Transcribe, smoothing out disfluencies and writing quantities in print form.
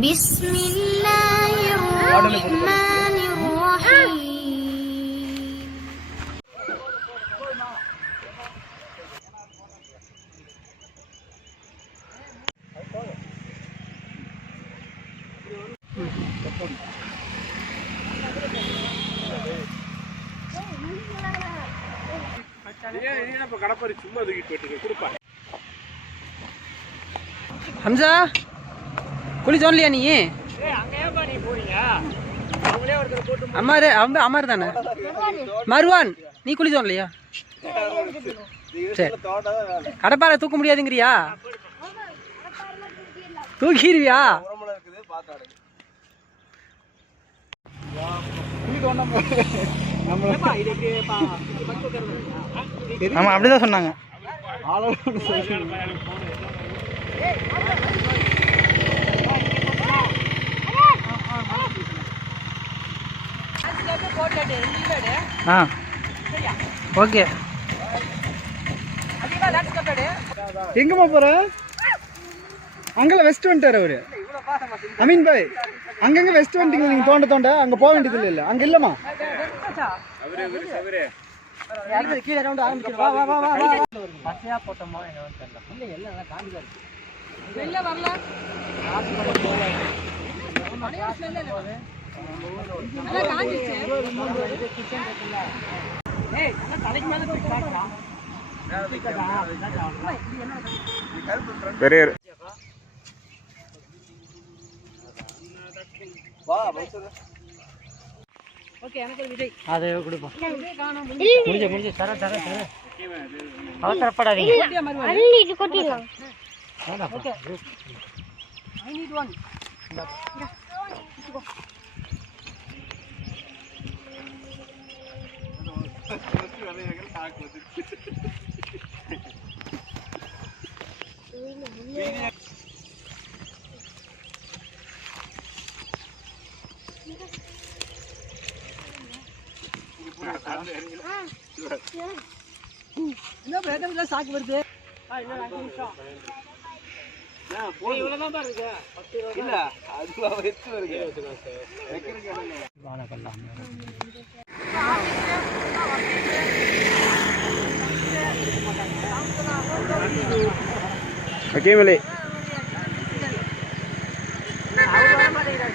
பிஸ்மில்லாஹிர்ரஹ்மானிர்ரஹீம். Hamza குழி தோணலையா நீ? அம்மாரு அம்மாரு தானே மருவான், நீ குழி தோணலையா? சரி, கடப்பாறை தூக்க முடியாதுங்கிறியா? தூக்கிடுவியா? ஆமா, அப்படிதான் சொன்னாங்க. ஓகே, எங்கம்மா போற? அங்கெல்லாம் வெஸ்ட் வந்துட்டாரு அவரு. அமீன் பாய், அங்கங்க வெஸ்ட் வந்துட்டீங்க நீங்க. தோண்ட தோண்ட அங்க போக வேண்டியது இல்ல. அங்க இல்லமா கீழே ரவுண்ட் ஆரம்பிச்சு. வா வா வா வா வா. பச்சையா போட்டோமா என்னன்னு தெரியல. இல்ல எல்லாம் காஞ்சி இருக்கு. வெளில வரல. மணியா ஸ்மெல் இல்ல அது. நல்லா காஞ்சிச்சு. கிச்சன் இருக்குல்ல. ஏய், அங்க தலைக்கு மேல போய் காட்றா. பெரிய வா பௌசர். ஓகே, எனக்கு விஜய் அதை கொடுப்போம். முடிஞ்சு தர தர தர. அவசரப்படாதீங்க. அள்ளி கொட்டிடலாம். Okay, I need one. என்ன பிரேதம்ல சாக்கு வருது? இன்னும் 5 நிமிஷம். இவ்வளவுதான் தான் இருக்கு. இல்ல, அதுவா வெச்சு வருது. வாண கல்லாம். ஓகே மலே. அவரு வர மாட்டேங்கிறாரு.